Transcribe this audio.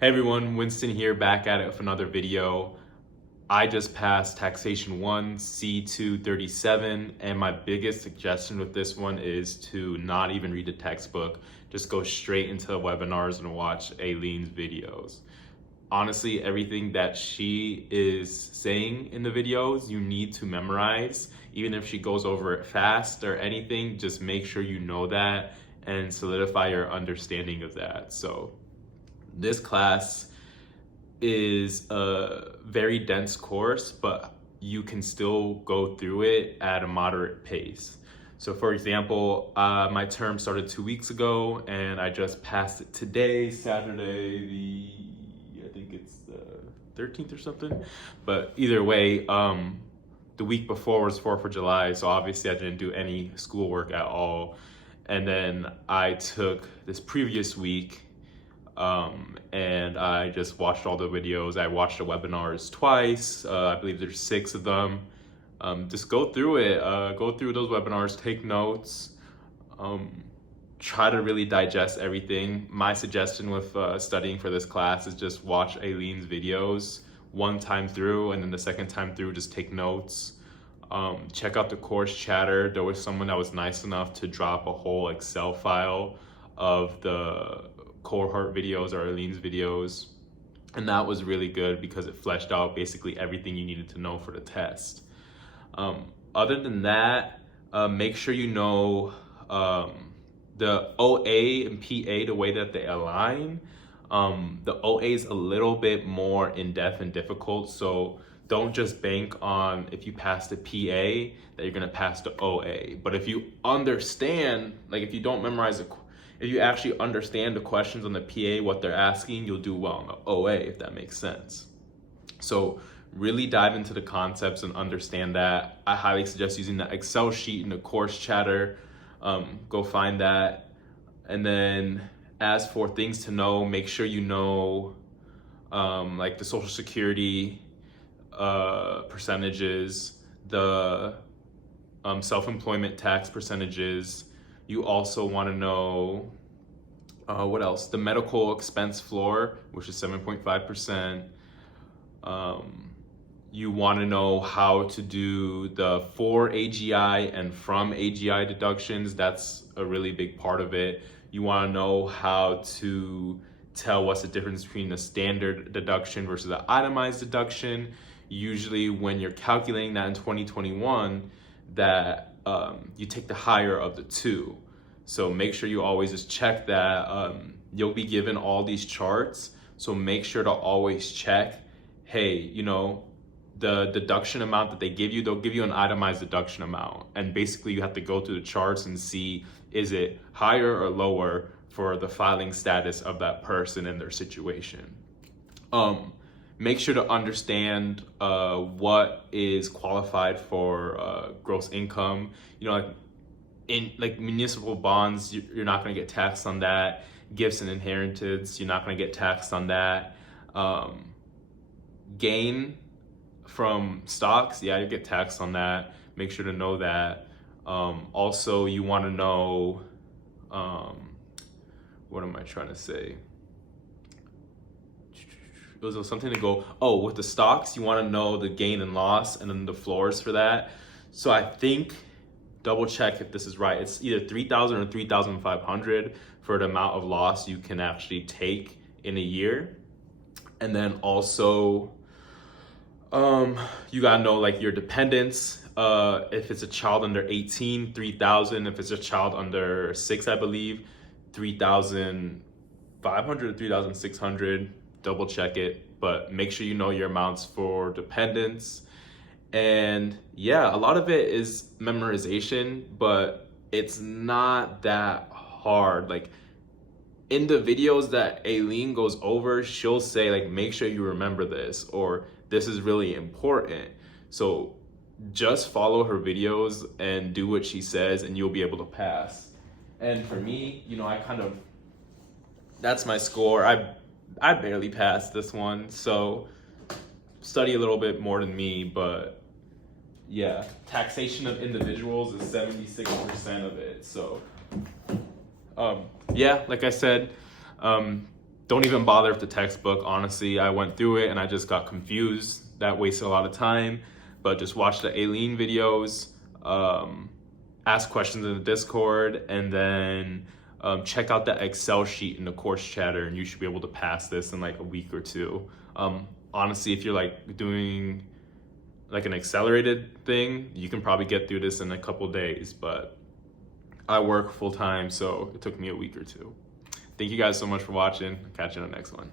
Hey everyone, Winston here, back at it with another video. I just passed Taxation I, C237, and my biggest suggestion with this one is to not even read the textbook. Just go straight into the webinars and watch Elin's videos. Honestly, everything that she is saying in the videos, you need to memorize. Even if she goes over it fast or anything, just make sure you know that and solidify your understanding of that. So this class is a very dense course, but you can still go through it at a moderate pace. So for example, my term started 2 weeks ago and I just passed it today, Saturday, I think it's the 13th or something. But either way, the week before was 4th of July, so obviously I didn't do any schoolwork at all. And then I took this previous week and I just watched all the videos. I watched the webinars twice. I believe there's 6 of them. Just go through it, go through those webinars, take notes, try to really digest everything. My suggestion with studying for this class is just watch Elin's videos one time through, and then the second time through, just take notes. Check out the course chatter. There was someone that was nice enough to drop a whole Excel file of the cohort videos or Elin's videos, and that was really good because it fleshed out basically everything you needed to know for the test. Other than that, make sure you know the OA and PA, the way that they align. The OA is a little bit more in-depth and difficult, so don't just bank on if you pass the PA that you're gonna pass the OA. But if you understand, like if you don't memorize if you actually understand the questions on the PA, what they're asking, you'll do well on the OA, if that makes sense. So really dive into the concepts and understand that. I highly suggest using the Excel sheet in the course chatter. Go find that. And then as for things to know, make sure you know like the Social Security percentages, the self-employment tax percentages. You also want to know what else? The medical expense floor, which is 7.5%. You want to know how to do the for AGI and from AGI deductions. That's a really big part of it. You want to know how to tell what's the difference between a standard deduction versus an itemized deduction. Usually when you're calculating that in 2021, that you take the higher of the two. So make sure you always just check that. You'll be given all these charts, so make sure to always check, hey, you know, the deduction amount that they give you, they'll give you an itemized deduction amount. And basically you have to go through the charts and see, is it higher or lower for the filing status of that person and their situation. Make sure to understand what is qualified for gross income. You know, like in like municipal bonds, you're not going to get taxed on that. Gifts and inheritance, you're not going to get taxed on that. Gain from stocks, yeah, you get taxed on that. Make sure to know that. Also, you want to know, what am I trying to say? It was something to go, oh, with the stocks, you want to know the gain and loss and then the floors for that. So I think, double check if this is right, it's either 3,000 or 3,500 for the amount of loss you can actually take in a year. And then also, you gotta know like your dependents. If it's a child under 18, 3,000. If it's a child under 6, I believe, 3,500 or 3,600. Double check it, but make sure you know your amounts for dependents. And yeah, a lot of it is memorization, but it's not that hard. Like in the videos that Elin goes over, she'll say like, make sure you remember this, or this is really important. So just follow her videos and do what she says and you'll be able to pass. And for me, you know, that's my score. I barely passed this one, so study a little bit more than me, but yeah, taxation of individuals is 76% of it. So yeah, like I said, don't even bother with the textbook. Honestly, I went through it and I just got confused. That wasted a lot of time. But just watch the Elin videos, ask questions in the Discord, and then check out the Excel sheet in the course chatter, and you should be able to pass this in like a week or two. Honestly, if you're like doing like an accelerated thing, you can probably get through this in a couple days, but I work full time, so it took me a week or two. Thank you guys so much for watching. Catch you in the next one.